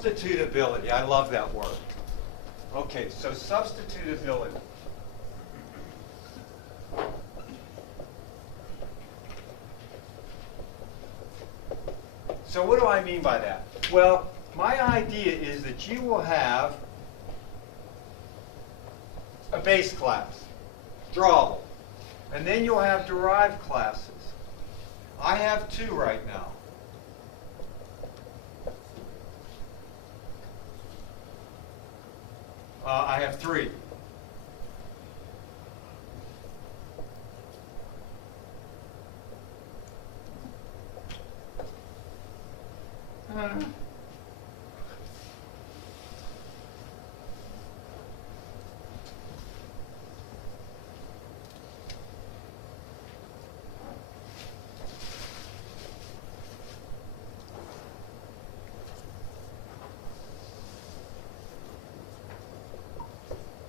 Substitutability. I love that word. Okay, so substitutability. So what do I mean by that? Well, my idea is that you will have a base class, drawable, and then you'll have derived classes. I have 2 right now. I have 3.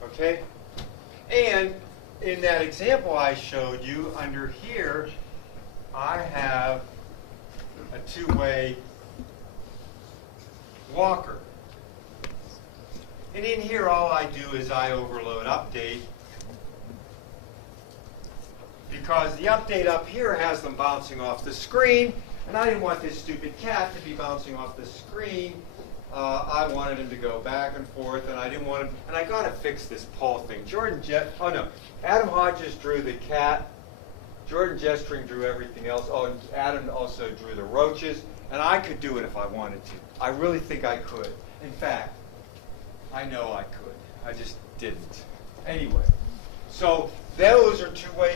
Okay? And in that example I showed you, under here, I have a 2-way walker. And in here, all I do is I overload update, because the update up here has them bouncing off the screen, and I didn't want this stupid cat to be bouncing off the screen. I wanted him to go back and forth, and I didn't want him, and I got to fix this Paul thing. Adam Hodges drew the cat. Jordan Jestring drew everything else. Oh, and Adam also drew the roaches, and I could do it if I wanted to. I really think I could. In fact, I know I could. I just didn't. Anyway, so those are 2-way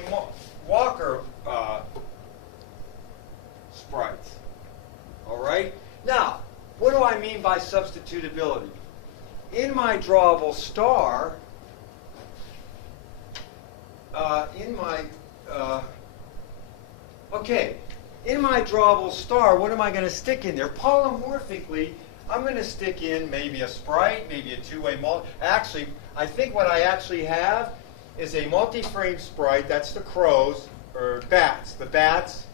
walker sprites. All right? Now, what do I mean by substitutability? In my drawable star, in my drawable star, what am I going to stick in there? Polymorphically, I'm going to stick in maybe a sprite, maybe a 2-way Actually, I think what I actually have is a multi-frame sprite. That's the crows, or bats. The bats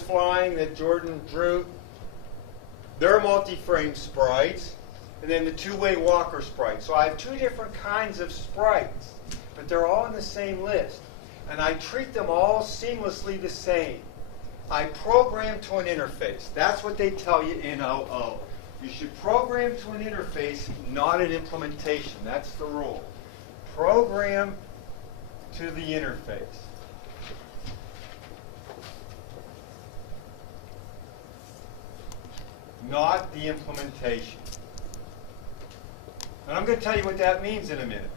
flying that Jordan drew. They're multi-frame sprites. And then the 2-way walker sprite. So I have 2 different kinds of sprites, but they're all in the same list. And I treat them all seamlessly the same. I program to an interface. That's what they tell you in OO. You should program to an interface, not an implementation. That's the rule. Program to the interface. Not the implementation. And I'm going to tell you what that means in a minute.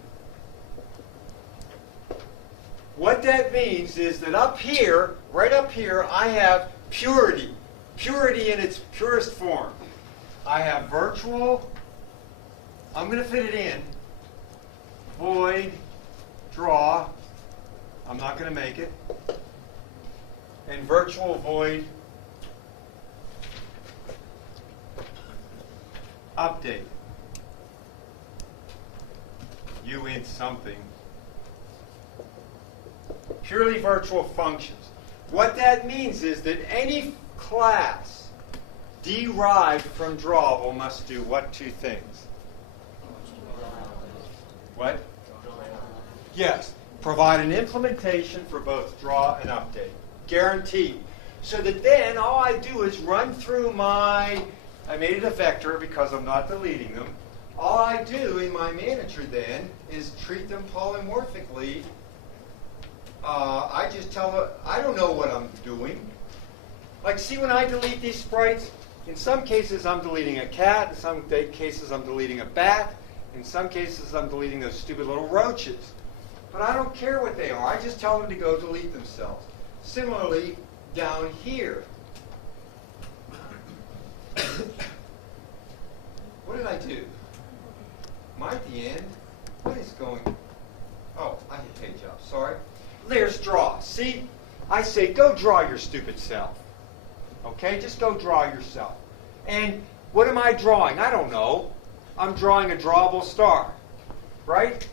What that means is that up here, right up here, I have purity. Purity in its purest form. I have virtual, I'm going to fit it in, void, draw, I'm not going to make it, and virtual void, update. Uint something. Purely virtual functions. What that means is that any class derived from drawable must do what 2 things? What? Yes. Provide an implementation for both draw and update. Guaranteed. So that then all I do is run through I made it a vector because I'm not deleting them. All I do in my manager then is treat them polymorphically. I just I don't know what I'm doing. Like, see, when I delete these sprites, in some cases I'm deleting a cat, in some cases I'm deleting a bat, in some cases I'm deleting those stupid little roaches. But I don't care what they are. I just tell them to go delete themselves. Similarly, down here. What did I do? Am I at the end? What is going on? Oh, I hit page up. Sorry. There's draw. See? I say, go draw your stupid self. Okay? Just go draw yourself. And what am I drawing? I don't know. I'm drawing a drawable star. Right?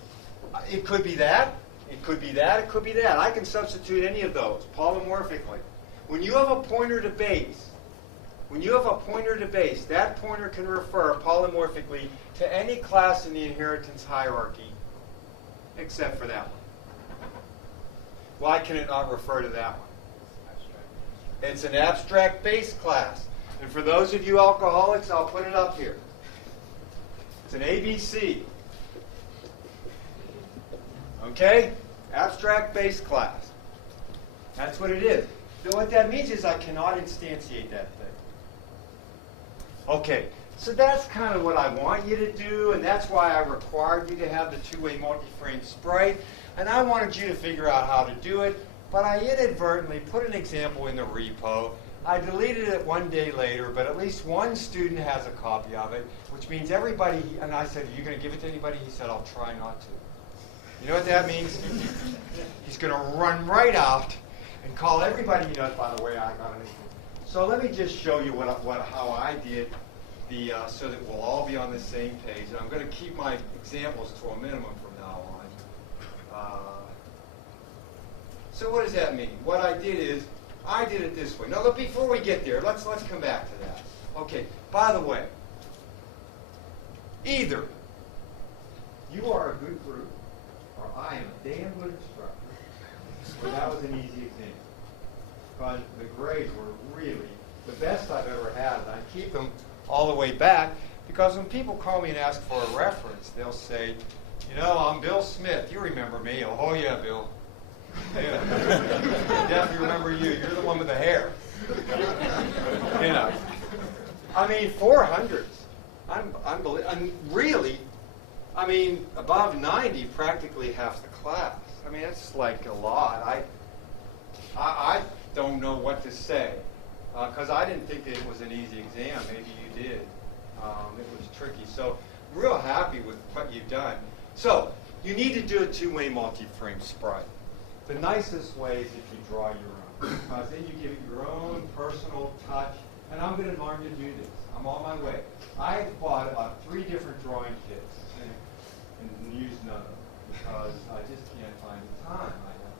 It could be that. It could be that. It could be that. I can substitute any of those polymorphically. When you have a pointer to base, When you have a pointer to base, that pointer can refer polymorphically to any class in the inheritance hierarchy except for that one. Why can it not refer to that one? It's an abstract base class. And for those of you alcoholics, I'll put it up here. It's an ABC. Okay? Abstract base class. That's what it is. So what that means is I cannot instantiate that thing. Okay, so that's kind of what I want you to do, and that's why I required you to have the two-way multi-frame sprite. And I wanted you to figure out how to do it, but I inadvertently put an example in the repo. I deleted it one day later, but at least one student has a copy of it, which means everybody, and I said, are you going to give it to anybody? He said, I'll try not to. You know what that means? He's going to run right out and call everybody he knows, by the way, I got anything. So let me just show you how I did the, so that we'll all be on the same page. And I'm going to keep my examples to a minimum from now on. So what does that mean? What I did is, I did it this way. Now, look, before we get there, let's come back to that. Okay, by the way, either you are a good group, or I am a damn good instructor. Well, that was an easy example. Because the grades were really the best I've ever had, and I keep them all the way back, because when people call me and ask for a reference, they'll say, you know, I'm Bill Smith. You remember me. Oh, yeah, Bill. Yeah. I definitely remember you. You're the one with the hair. You know. I mean, 400s. I'm really, I mean, above 90, practically half the class. I mean, that's like a lot. I don't know what to say, because I didn't think that it was an easy exam. Maybe you did. It was tricky. So, real happy with what you've done. So, you need to do a two-way multi-frame sprite. The nicest way is if you draw your own, because then you give it your own personal touch. And I'm going to learn to do this. I'm on my way. I bought about 3 different drawing kits and used none of them because I just can't find the time. I have,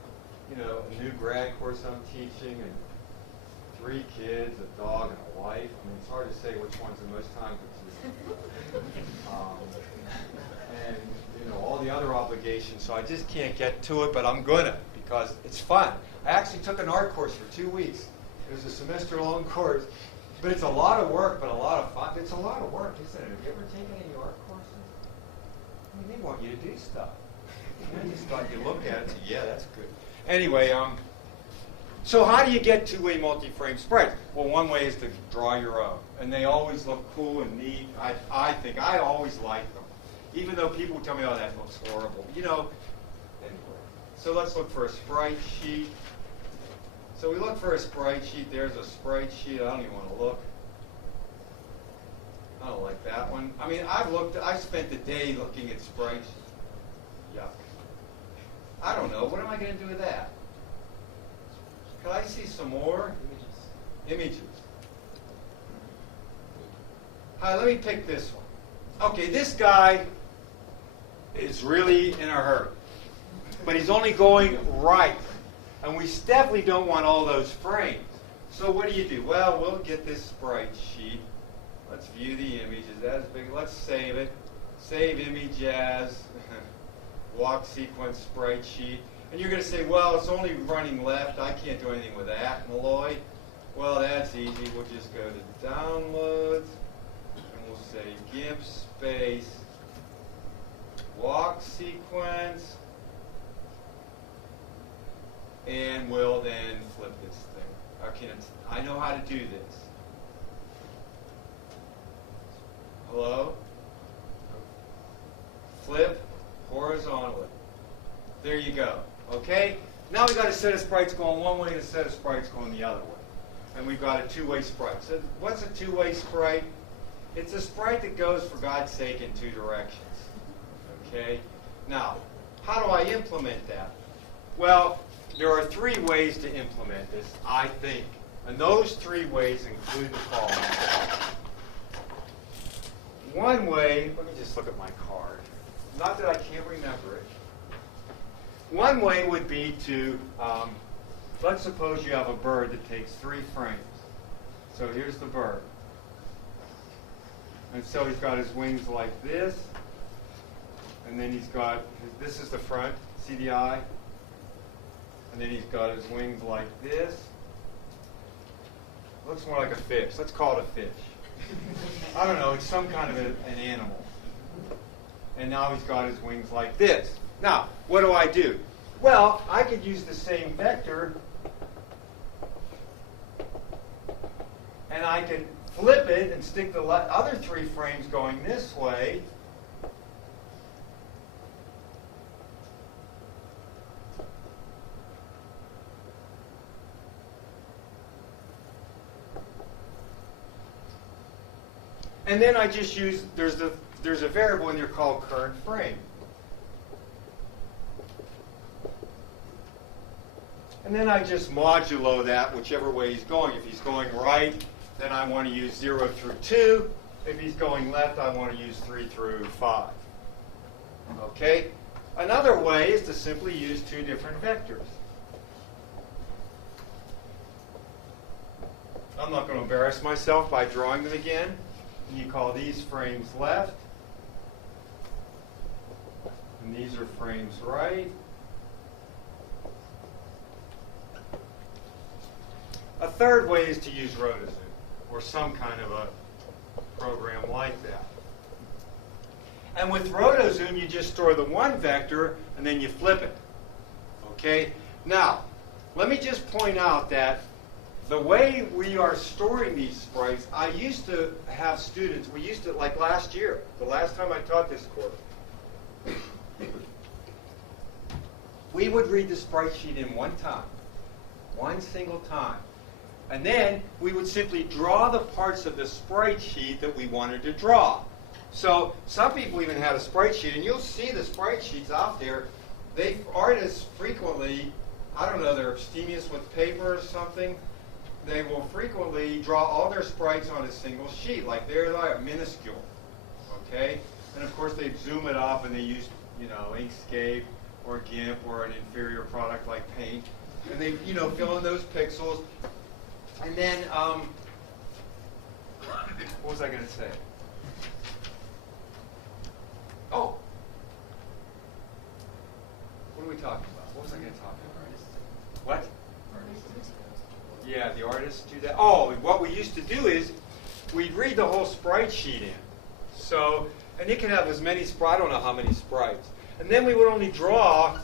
you know, a new grad course I'm teaching and 3 kids, a dog, and a wife. I mean, it's hard to say which one's the most time consuming. And, you know, all the other obligations. So I just can't get to it, but I'm going to because it's fun. I actually took an art course for 2 weeks. It was a semester-long course. But it's a lot of work, but a lot of fun. It's a lot of work, isn't it? Have you ever taken any art courses? I mean, they want you to do stuff. I just thought you look at it and say, yeah, that's good. Anyway, so how do you get two-way multi-frame sprites? Well, one way is to draw your own. And they always look cool and neat. I think I always like them. Even though people tell me, oh, that looks horrible. You know, anyway. So let's look for a sprite sheet. So we look for a sprite sheet. There's a sprite sheet. I don't even want to look. I don't like that one. I mean, I spent the day looking at sprites. Yuck. I don't know. What am I going to do with that? Could I see some more? Images. Hi, let me pick this one. Okay, this guy is really in a hurry. But he's only going right. And we definitely don't want all those frames. So what do? Well, we'll get this sprite sheet. Let's view the images. That's big. Let's save it. Save image as walk sequence sprite sheet. And you're going to say, well, it's only running left. I can't do anything with that, Malloy. Well, that's easy. We'll just go to downloads. And we'll say GIMP space walk sequence. And we'll then flip this thing. Okay, I know how to do this. Hello? Flip horizontally. There you go. Okay? Now we've got a set of sprites going one way and a set of sprites going the other way. And we've got a two-way sprite. So what's a two-way sprite? It's a sprite that goes, for God's sake, in 2 directions. Okay? Now, how do I implement that? Well, there are 3 ways to implement this, I think. And those 3 ways include the following. One way, let me just look at my card. Not that I can't remember it. One way would be to, let's suppose you have a bird that takes 3 frames. So here's the bird. And so he's got his wings like this. And then he's got, this is the front, see the eye? And then he's got his wings like this. Looks more like a fish. Let's call it a fish. I don't know, it's some kind of an animal. And now he's got his wings like this. Now, what do I do? Well, I could use the same vector, and I can flip it and stick the other 3 frames going this way. And then I just use, there's a variable in there called current frame. And then I just modulo that whichever way he's going. If he's going right, then I want to use 0 through 2. If he's going left, I want to use 3 through 5. Okay? Another way is to simply use 2 different vectors. I'm not going to embarrass myself by drawing them again. And you call these frames left. And these are frames right. A third way is to use RotoZoom, or some kind of a program like that. And with RotoZoom, you just store the one vector, and then you flip it. Okay? Now, let me just point out that the way we are storing these sprites, I used to have students, we used to, like last year, the last time I taught this course, we would read the sprite sheet in one time, one single time. And then we would simply draw the parts of the sprite sheet that we wanted to draw. So some people even had a sprite sheet, and you'll see the sprite sheets out there. Artists frequently, I don't know, they're abstemious with paper or something. They will frequently draw all their sprites on a single sheet, like they're like minuscule, okay? And of course they zoom it up and they use, you know, Inkscape or GIMP or an inferior product like Paint, and they, you know, fill in those pixels. And then, what was I going to say? Oh, what are we talking about? What was I going to talk about? What? Yeah, the artists do that. Oh, what we used to do is we'd read the whole sprite sheet in. So, and it can have as many sprites, I don't know how many sprites. And then we would only draw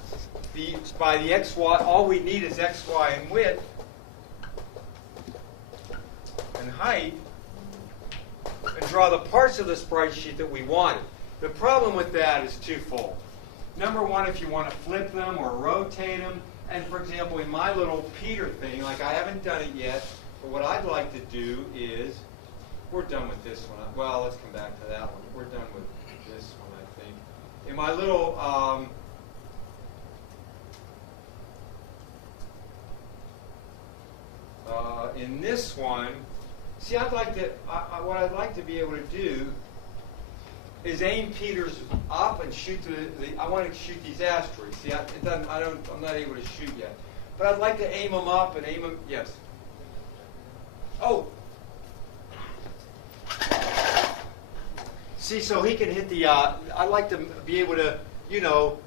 by the XY, all we need is XY and width and height, and draw the parts of the sprite sheet that we wanted. The problem with that is twofold. Number one, if you want to flip them or rotate them, and for example, in my little Peter thing, like I haven't done it yet, but what I'd like to do is, we're done with this one. Well, let's come back to that one. We're done with this one, I think. In my little, in this one, see, I'd like to, what I'd like to be able to do is aim Peter's up and shoot I want to shoot these asteroids. See, I'm not able to shoot yet. But I'd like to aim them up and aim them, yes. Oh. See, so he can hit the, I'd like to be able to, you know,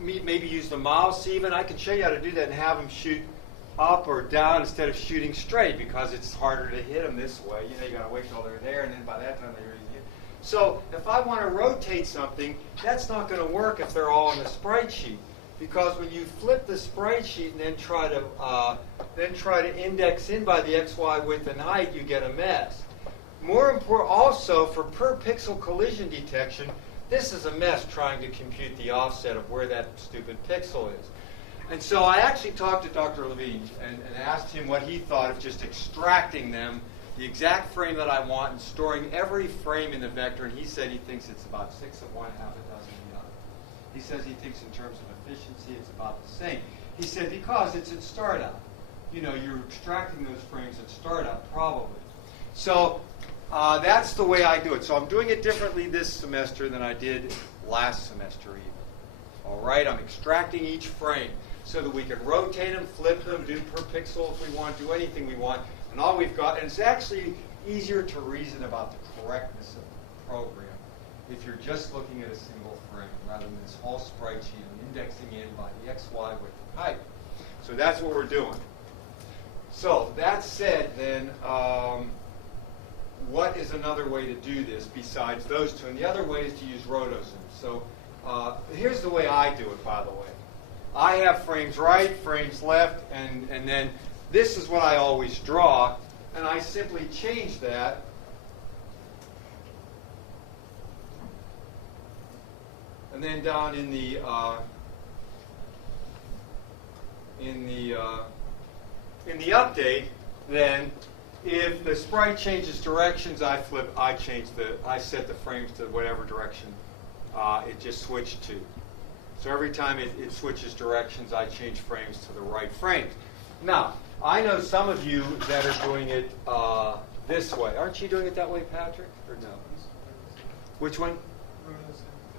maybe use the mouse even. I can show you how to do that and have him shoot up or down instead of shooting straight, because it's harder to hit them this way. You know, you got to wait till they're there, and then by that time they're easy. So if I want to rotate something, that's not going to work if they're all on the sprite sheet, because when you flip the sprite sheet and then try to index in by the XY width and height, you get a mess. More important, also for per pixel collision detection, this is a mess trying to compute the offset of where that stupid pixel is. And so I actually talked to Dr. Levine and asked him what he thought of just extracting them, the exact frame that I want, and storing every frame in the vector. And he said he thinks it's about 6 of one, half a dozen of the other. He says he thinks in terms of efficiency it's about the same. He said because it's at startup. You know, you're extracting those frames at startup probably. So that's the way I do it. So I'm doing it differently this semester than I did last semester even. All right, I'm extracting each frame so that we can rotate them, flip them, do per pixel if we want, do anything we want. And all we've got, and it's actually easier to reason about the correctness of program if you're just looking at a single frame rather than this whole sprite sheet and indexing in by the x, y, width, and height. So that's what we're doing. So that said, then, what is another way to do this besides those two? And the other way is to use rotozoom. So here's the way I do it, by the way. I have frames right, frames left, and then this is what I always draw, and I simply change that and then down in the update, then if the sprite changes directions, I set the frames to whatever direction it just switched to. So every time it switches directions, I change frames to the right frames. Now, I know some of you that are doing it this way. Aren't you doing it that way, Patrick, or no? Which one?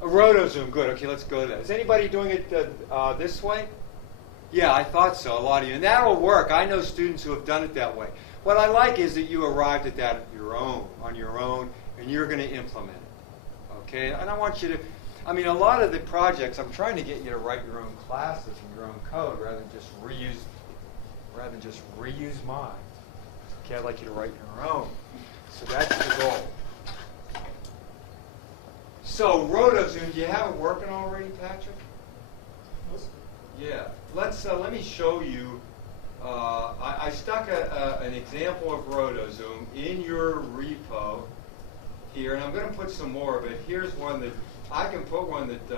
Rotozoom, good. Okay, let's go to that. Is anybody doing it this way? Yeah, I thought so, a lot of you. And that'll work. I know students who have done it that way. What I like is that you arrived at that on your own, and you're going to implement it. Okay? And I want you to, I mean, a lot of the projects, I'm trying to get you to write your own classes and your own code rather than just reuse mine. Okay, I'd like you to write your own. So that's the goal. So rotozoom, do you have it working already, Patrick? Yeah. Let me show you. I stuck an example of rotozoom in your repo here, and I'm going to put some more of it. Here's one that I can put one that,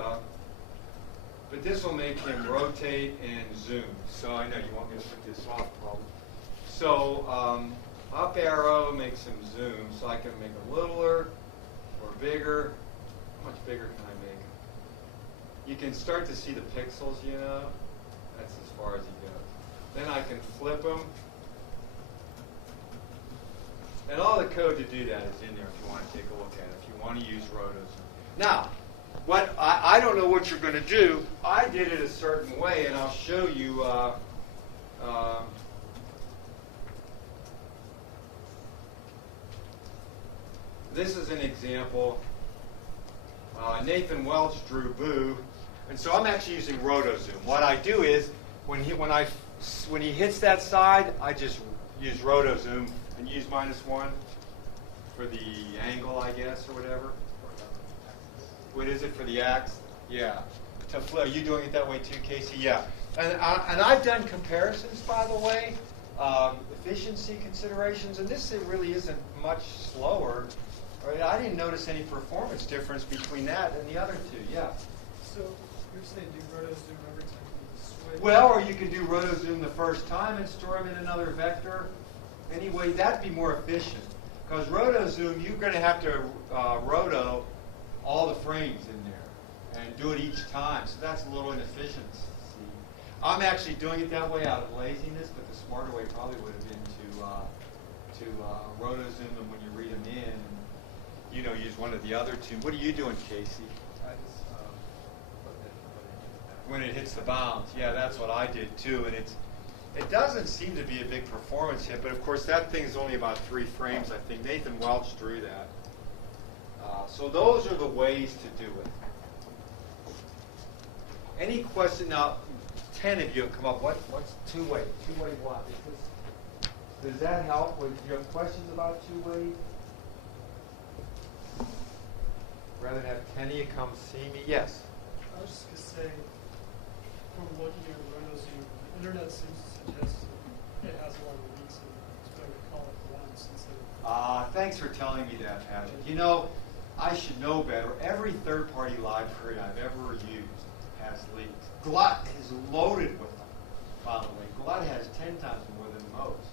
but this will make him rotate and zoom. So I know you want me to put this off, probably. So up arrow makes him zoom, so I can make it littler or bigger. How much bigger can I make it? You can start to see the pixels, you know. That's as far as he goes. Then I can flip them. And all the code to do that is in there if you want to take a look at it, if you want to use rotozoom. Now, what I don't know what you're going to do. I did it a certain way, and I'll show you. This is an example. Nathan Welch drew Boo, and so I'm actually using rotozoom. What I do is when he hits that side, I just use rotozoom and use -1 for the angle, I guess, or whatever. What is it for the axe? Yeah. To flip. Are you doing it that way too, Casey? Yeah. And I've done comparisons, by the way, efficiency considerations, and this really isn't much slower. Right? I didn't notice any performance difference between that and the other two. Yeah. So you're saying do rotozoom every time you switch? Well, or you can do rotozoom the first time and store them in another vector. Anyway, that'd be more efficient. Because rotozoom, you're going to have to roto all the frames in there and do it each time. So that's a little inefficient. I'm actually doing it that way out of laziness, but the smarter way probably would have been to rotozoom them when you read them in. And, you know, use one of the other two. What are you doing, Casey? I just When it hits the bounds. Yeah, that's what I did too. And it doesn't seem to be a big performance hit, but of course that thing's only about 3 frames, I think. Nathan Welch drew that. So those are the ways to do it. Any question? Now, 10 of you have come up. What's two-way? Two-way what? Does that help? Do you have questions about two-way? Rather than have 10 of you come see me? Yes? I was just going to say, from looking at rotozoom, the internet seems to suggest that it has a lot of leaks in it. It's better to call it once instead of... Thanks for telling me that, Patrick. You know, I should know better. Every third-party library I've ever used has leaks. Glut is loaded with them, by the way. Glut has 10 times more than most.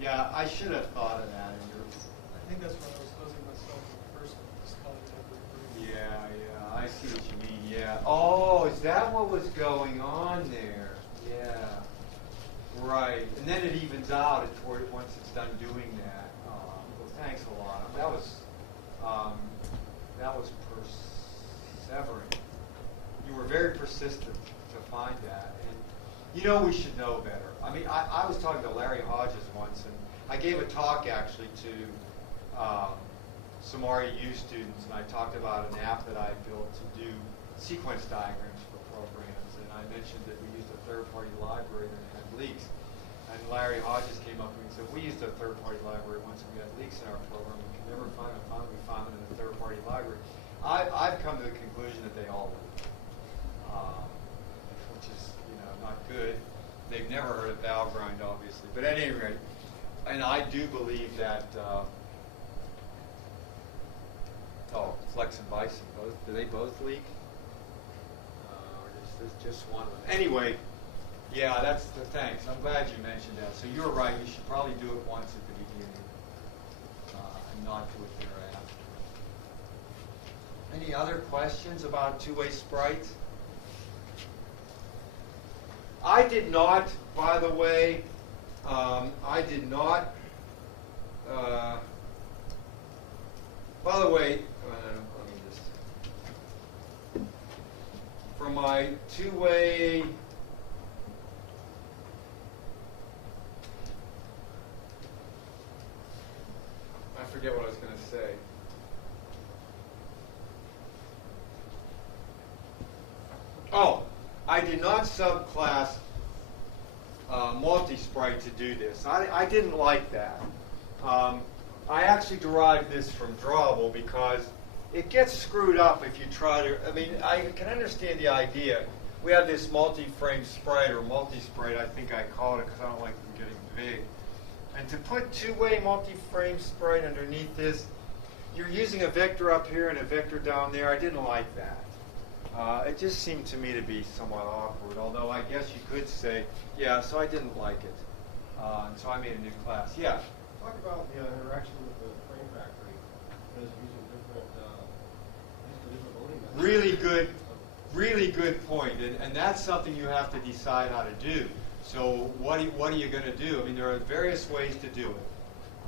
Yeah, I should have thought of that. I think that's why I was posing myself in the first one, just calling it every. Yeah, I see what you mean, yeah. Oh, is that what was going on there? Yeah. Right. And then it evens out once it's done doing that. Well, thanks a lot. That was persevering. You were very persistent to find that. And you know we should know better. I mean, I was talking to Larry Hodges once, and I gave a talk actually to some REU students, and I talked about an app that I built to do sequence diagrams for programs, and I mentioned that we used a third-party library that had leaks. And Larry Hodges came up to me and said, we used a third-party library once and we had leaks in our program. We could never find them. Finally, we found them in a third-party library. I've come to the conclusion that they all leak, which is, not good. They've never heard of Valgrind, obviously. But at any rate, and I do believe that, Flex and Bison, do they both leak? Or is this just one of them? Anyway, yeah, that's the thanks. I'm glad you mentioned that. So you're right. You should probably do it once at the beginning and not do it thereafter. Any other questions about two-way sprites? I did not, by the way, by the way, let me just, for my two-way, I forget what I was going to say. Oh, I did not subclass multi-sprite to do this. I didn't like that. I actually derived this from Drawable because it gets screwed up if you try to, I can understand the idea. We have this multi-frame sprite or multi-sprite, I think I call it because I don't like them getting big. And to put two-way multi-frame sprite underneath this, you're using a vector up here and a vector down there. I didn't like that. It just seemed to me to be somewhat awkward, although I guess you could say, yeah, so I didn't like it. And so I made a new class. Yeah? Talk about the interaction with the frame factory as using different loading methods. Really good point. And that's something you have to decide how to do. So what are you going to do? There are various ways to do it.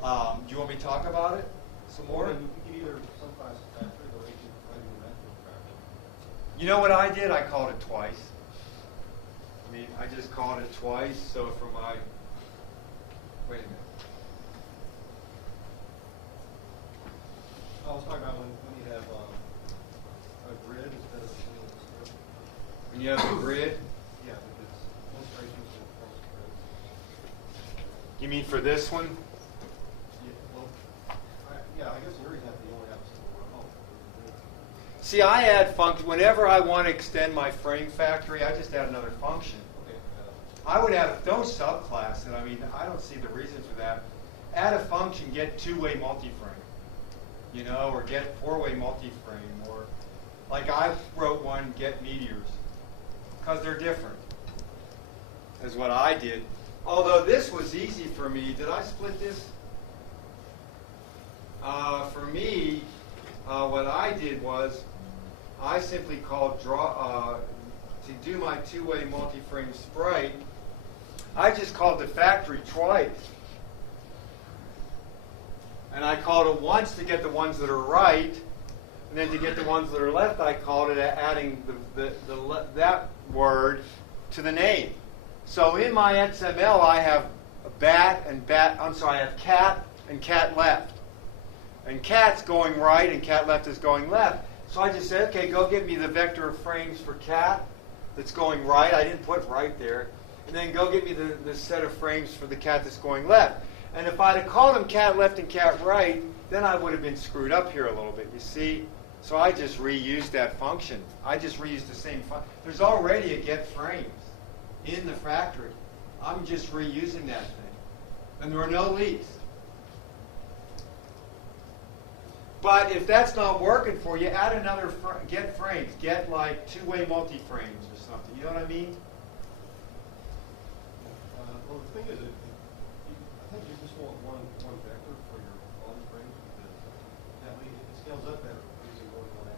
Do you want me to talk about it some more? You can either subclass factory or you can find the method factory. You know what I did? I called it twice. I just called it twice. So for my, wait a minute. I was talking about when you have a grid instead of a single script. When you have a grid? Yeah, because illustrations are across the grid. You mean for this one? Yeah, well, I guess in your example you only have a single row. See, I add function. Whenever I want to extend my frame factory, I just add another function. Okay. I would don't subclass it. I don't see the reason for that. Add a function, get two-way multi-frame. Or get four-way multi-frame, or like I wrote one, get meteors, because they're different, is what I did. Although this was easy for me. Did I split this? For me, what I did was I simply called to do my two-way multi-frame sprite, I just called the factory twice. And I called it once to get the ones that are right, and then to get the ones that are left, I called it adding that word to the name. So in my XML, I have I have cat and cat left. And cat's going right and cat left is going left. So I just said, okay, go get me the vector of frames for cat that's going right. I didn't put right there. And then go get me the set of frames for the cat that's going left. And if I'd have called them cat left and cat right, then I would have been screwed up here a little bit, you see? So I just reused that function. I just reused the same function. There's already a get frames in the factory. I'm just reusing that thing. And there are no leaks. But if that's not working for you, add another get frames. Get like two-way multi-frames or something. You know what I mean? Well, the thing is, I think you just want one vector for your multi-frames because that way it scales up better using more than one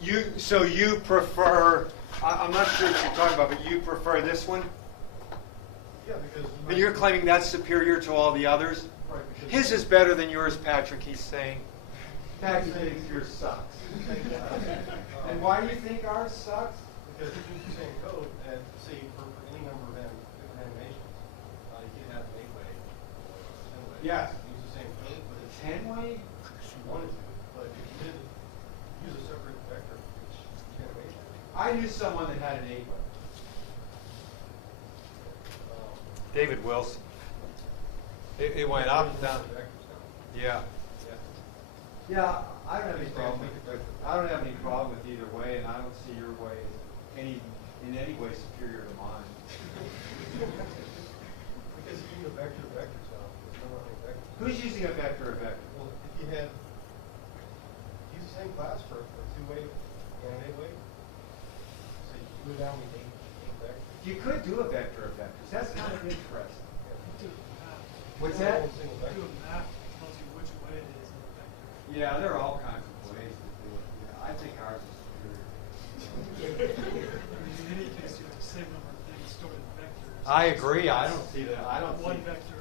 animation. So you prefer, I'm not sure what you're talking about, but you prefer this one? Yeah, because... And you're claiming that's superior to all the others? Right, because... His is better than yours, Patrick, he's saying. Patrick thinks yours sucks. And why do you think ours sucks? Because you use the same code, and see, for any number of different animations, you can have an 8-way or a 10-way. Yes. Use the same code, but it's... 10-way? I knew someone that had an 8-way. David Wilson. It went up and down. Yeah. Yeah, I don't have any problem. I don't have any problem with either way, and I don't see your way as in any way superior to mine. Because you need a vector style. There's no other vector. Who's using a vector? Well, if you had use the same class for a 2-way and an 8-way, so you go down with 8 vectors. You could do a vector of vectors. That's kind of interesting. Do a map. What's that? Do a map that tells you which way it is in the vector. Yeah, there are all kinds of ways to do it. Yeah, I think ours is superior. I mean, in any case, you have the same number of things stored in vectors. I agree. I don't see that. I don't One see. vector